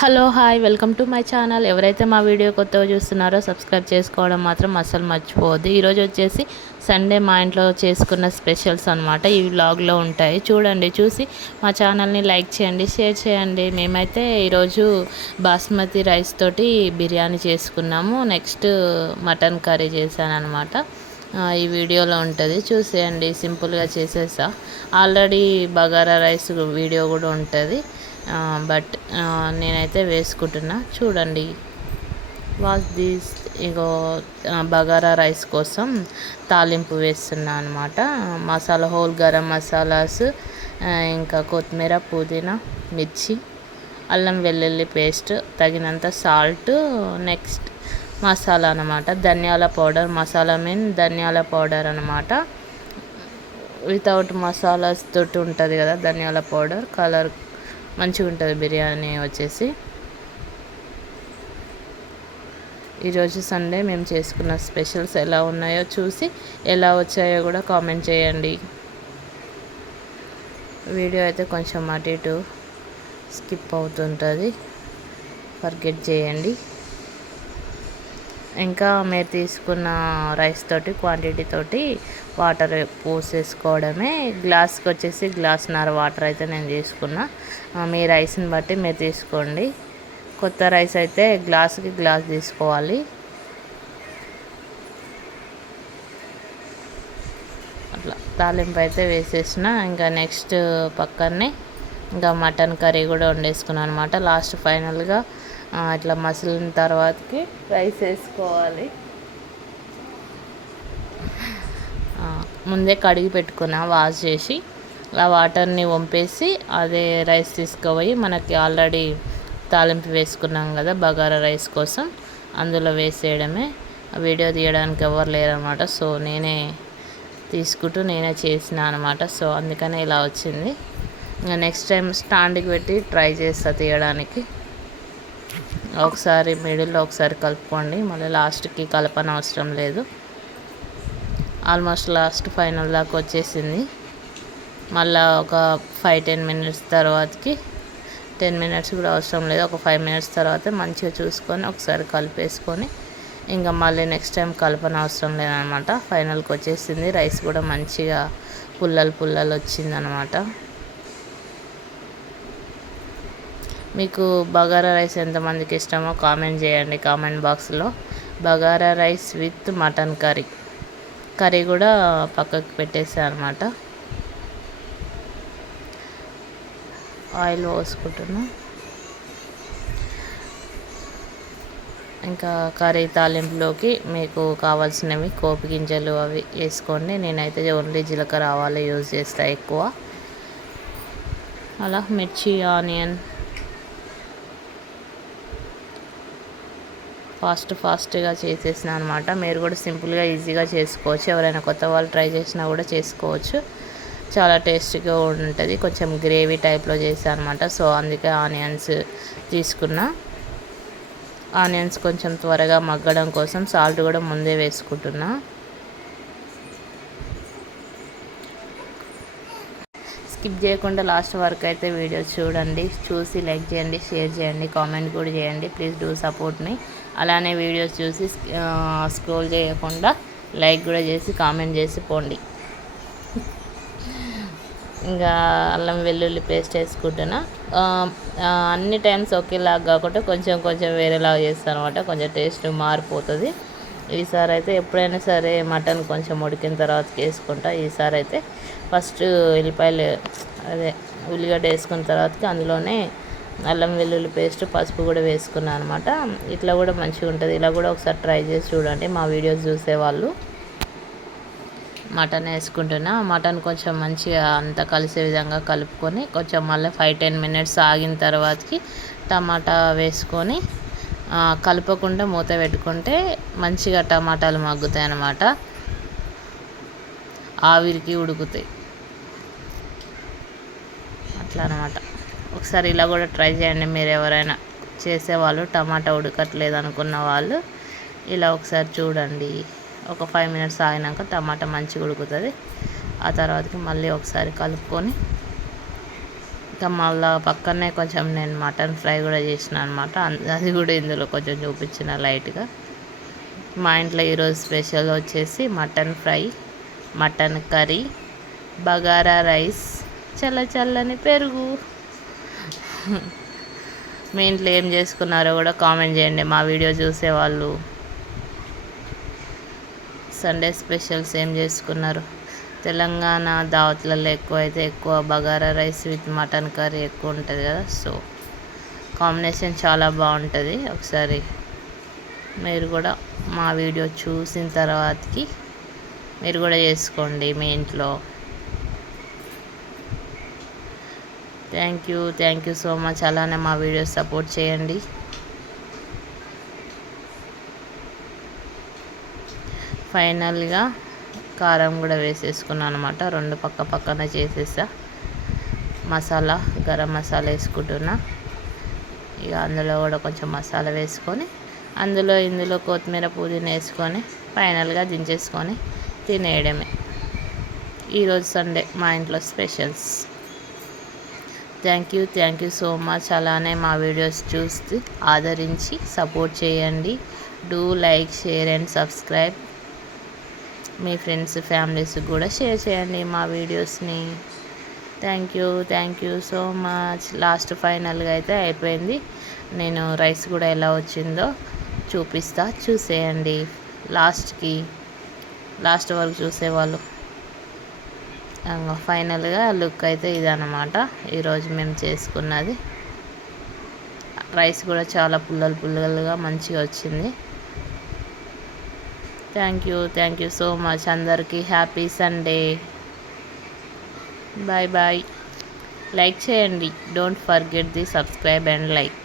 Hello hi welcome to my channel. ఎవరైతే మా video కొత్తగా చూస్తున్నారో సబ్స్క్రైబ్ చేసుకోవడం మాత్రం అస్సలు మర్చిపోవద్దు. ఈరోజు వచ్చేసి సండే మా ఇంట్లో చేసుకున్న స్పెషల్స్ అనమాట. ఈ వ్లాగ్లో ఉంటాయి చూడండి. చూసి మా ఛానల్ని లైక్ చేయండి, షేర్ చేయండి. మేమైతే ఈరోజు బాస్మతి రైస్ తోటి బిర్యానీ చేసుకున్నాము. నెక్స్ట్ మటన్ కర్రీ చేశాను అనమాట. ఈ వీడియోలో ఉంటుంది చూసేయండి. సింపుల్గా చేసేసా. ఆల్రెడీ బగారా రైస్ వీడియో కూడా ఉంటుంది, బట్ నేనైతే వేసుకుంటున్నా చూడండి. Watch this. Ego bagara rice కోసం తాలింపు వేస్తున్నా అనమాట. మసాలా హోల్ గరం మసాలాస్, ఇంకా కొత్తిమీర, పుదీనా, మిర్చి, అల్లం వెల్లుల్లి పేస్ట్, తగినంత సాల్ట్, నెక్స్ట్ మసాలా అనమాట. ధనియాల పౌడర్, మసాలా మీన్ ధనియాల పౌడర్ అనమాట. వితౌట్ మసాలాస్ తోటి ఉంటుంది కదా ధనియాల పౌడర్, కలర్ మంచిగా ఉంటుంది బిర్యానీ వచ్చేసి. ఈరోజు సండే మేము చేసుకున్న స్పెషల్స్ ఎలా ఉన్నాయో చూసి ఎలా వచ్చాయో కూడా కామెంట్ చేయండి. వీడియో అయితే కొంచెం అటు ఇటు స్కిప్ అవుతుంటుంది, ఫర్గెట్ చేయండి. ఇంకా మీరు తీసుకున్న రైస్ తోటి క్వాంటిటీ తోటి వాటర్ పోసేసుకోవడమే. గ్లాస్కి వచ్చేసి గ్లాస్న్నర వాటర్ అయితే నేను తీసుకున్నా. మీ రైస్ని బట్టి మీరు తీసుకోండి. కొత్త రైస్ అయితే గ్లాస్కి గ్లాస్ తీసుకోవాలి. అట్లా తాలింపు అయితే వేసేసిన. ఇంకా నెక్స్ట్ పక్కనే ఇంకా మటన్ కర్రీ కూడా వండేసుకున్నాను అనమాట. లాస్ట్ ఫైనల్గా ఇట్లా మసిలిన తర్వాతకి రైస్ వేసుకోవాలి. ముందే కడిగి పెట్టుకున్నా వాష్ చేసి, ఆ వాటర్ని వంపేసి అదే రైస్ తీసుకుపోయి మనకి ఆల్రెడీ తాలింపు వేసుకున్నాం కదా బగారా రైస్ కోసం, అందులో వేసేయడమే. వీడియో తీయడానికి ఎవరు లేరనమాట, సో నేనే తీసుకుంటూ నేనే చేసిన అనమాట. సో అందుకనే ఇలా వచ్చింది. నెక్స్ట్ టైం స్టాండ్కి పెట్టి ట్రై చేస్తా తీయడానికి. ఒకసారి మిడిల్లో ఒకసారి కలుపుకోండి, మళ్ళీ లాస్ట్కి కలపని అవసరం లేదు. ఆల్మోస్ట్ లాస్ట్ ఫైనల్ దాకా వచ్చేసింది. మళ్ళీ ఒక 5-10 మినిట్స్ తర్వాతకి, 10 మినిట్స్ కూడా అవసరం లేదు, ఒక 5 మినిట్స్ తర్వాత మంచిగా చూసుకొని ఒకసారి కలిపేసుకొని ఇంకా మళ్ళీ నెక్స్ట్ టైం కలపని అవసరం లేదనమాట. ఫైనల్కి వచ్చేసింది. రైస్ కూడా మంచిగా పుల్లలు వచ్చిందనమాట. మీకు బగారా రైస్ ఎంతమందికి ఇష్టమో కామెంట్ చేయండి కామెంట్ బాక్స్లో. Bagara rice with mutton curry కూడా పక్కకు పెట్టేసా అనమాట. ఆయిల్ పోసుకుంటున్నా. ఇంకా కర్రీ తాలింపులోకి మీకు కావాల్సినవి కోపి గింజలు అవి వేసుకోండి. నేనైతే ఓన్లీ జీలకర్ర ఆవాలు యూజ్ చేస్తా ఎక్కువ. అలా మిర్చి, ఆనియన్ ఫాస్ట్గా చేసేసిన అనమాట. మీరు కూడా సింపుల్గా ఈజీగా చేసుకోవచ్చు. ఎవరైనా కొత్త వాళ్ళు ట్రై చేసినా కూడా చేసుకోవచ్చు. చాలా టేస్టీగా ఉంటుంది. కొంచెం గ్రేవీ టైప్లో చేసాను అనమాట. సో అందుకే ఆనియన్స్ తీసుకున్నా. ఆనియన్స్ కొంచెం త్వరగా మగ్గడం కోసం సాల్ట్ కూడా ముందే వేసుకుంటున్నా. స్కిప్ చేయకుండా లాస్ట్ వరకు అయితే వీడియో చూడండి. చూసి లైక్ చేయండి, షేర్ చేయండి, కామెంట్ కూడా చేయండి. ప్లీజ్ డూ సపోర్ట్ మీ. అలానే వీడియోస్ చూసి స్క్రోల్ చేయకుండా లైక్ కూడా చేసి కామెంట్ చేసి పోండి. ఇంకా అల్లం వెల్లుల్లి పేస్ట్ వేసుకుంటున్నా. అన్ని టైమ్స్ ఒకేలాగా కాకుండా కొంచెం వేరేలాగా చేస్తాను అనమాట. కొంచెం టేస్ట్ మారిపోతుంది. ఈసారి అయితే ఎప్పుడైనా సరే మటన్ కొంచెం ఉడికిన తర్వాత వేసుకుంటా. ఈసారి అయితే ఫస్ట్ ఉల్లిగడ్డ వేసుకున్న తర్వాతకి అందులోనే అల్లం వెల్లుల్లి పేస్ట్, పసుపు కూడా వేసుకున్నాను అనమాట. ఇట్లా కూడా మంచిగా ఉంటుంది. ఇలా కూడా ఒకసారి ట్రై చేసి చూడండి మా వీడియోస్ చూసేవాళ్ళు. మటన్ వేసుకుంటున్నా. మటన్ కొంచెం మంచిగా అంతా కలిసే విధంగా కలుపుకొని కొంచెం మళ్ళీ 5-10 మినిట్స్ ఆగిన తర్వాతకి టమాటా వేసుకొని కలపకుండా మూత పెట్టుకుంటే మంచిగా టమాటాలు మగ్గుతాయి అన్నమాట, ఆవిరికి ఉడుకుతాయి అట్లా అనమాట. ఒకసారి ఇలా కూడా ట్రై చేయండి. మీరు ఎవరైనా చేసేవాళ్ళు టమాటా ఉడకట్లేదు అనుకున్న వాళ్ళు ఇలా ఒకసారి చూడండి. ఒక 5 మినిట్స్ ఆగినాక టమాటా మంచిగా ఉడుకుతుంది. ఆ తర్వాతకి మళ్ళీ ఒకసారి కలుపుకొని ఇంకా మళ్ళీ పక్కనే కొంచెం నేను మటన్ ఫ్రై కూడా చేసిన అనమాట. అది కూడా ఇందులో కొంచెం చూపించిన లైట్గా. మా ఇంట్లో ఈరోజు స్పెషల్ వచ్చేసి mutton fry, mutton curry, bagara rice, చల్లని పెరుగు. మీ ఇంట్లో ఏం చేసుకున్నారో కూడా కామెంట్ చేయండి మా వీడియో చూసేవాళ్ళు. సండే స్పెషల్స్ ఏం చేసుకున్నారు? తెలంగాణ దావత్లలో ఎక్కువ bagara rice with mutton curry ఎక్కువ ఉంటుంది కదా, సో కాంబినేషన్ చాలా బాగుంటుంది. ఒకసారి మీరు కూడా మా వీడియో చూసిన తర్వాతకి మీరు కూడా చేసుకోండి మీ ఇంట్లో. Thank you so much. అలానే మా వీడియో సపోర్ట్ చేయండి. ఫైనల్గా కారం కూడా వేసేసుకున్నాను అనమాట. 2 పక్కన చేసేసా. మసాలా, గరం మసాలా వేసుకుంటున్నా. ఇక అందులో కూడా కొంచెం మసాలా వేసుకొని ఇందులో కొత్తిమీర, పుదీనా వేసుకొని ఫైనల్గా దించేసుకొని తినేయడమే. ఈరోజు సండే మా ఇంట్లో specials. Thank you so much. అలానే మా వీడియోస్ చూసి ఆదరించి సపోర్ట్ చేయండి. Do like, share and subscribe. మీ ఫ్రెండ్స్, ఫ్యామిలీస్కి కూడా షేర్ చేయండి మా వీడియోస్ని. Thank you so much. ఫైనల్గా అయితే అయిపోయింది. నేను రైస్ కూడా ఎలా వచ్చిందో చూపిస్తా, చూసేయండి. లాస్ట్ వరకు చూసేవాళ్ళు. ఫైనల్గా లుక్ అయితే ఇదన్నమాట ఈరోజు మేము చేసుకున్నది. రైస్ కూడా చాలా పుల్లలుగా మంచిగా వచ్చింది. Thank you so much. అందరికీ హ్యాపీ సండే. బాయ్. లైక్ చేయండి. Don't forget the subscribe and like.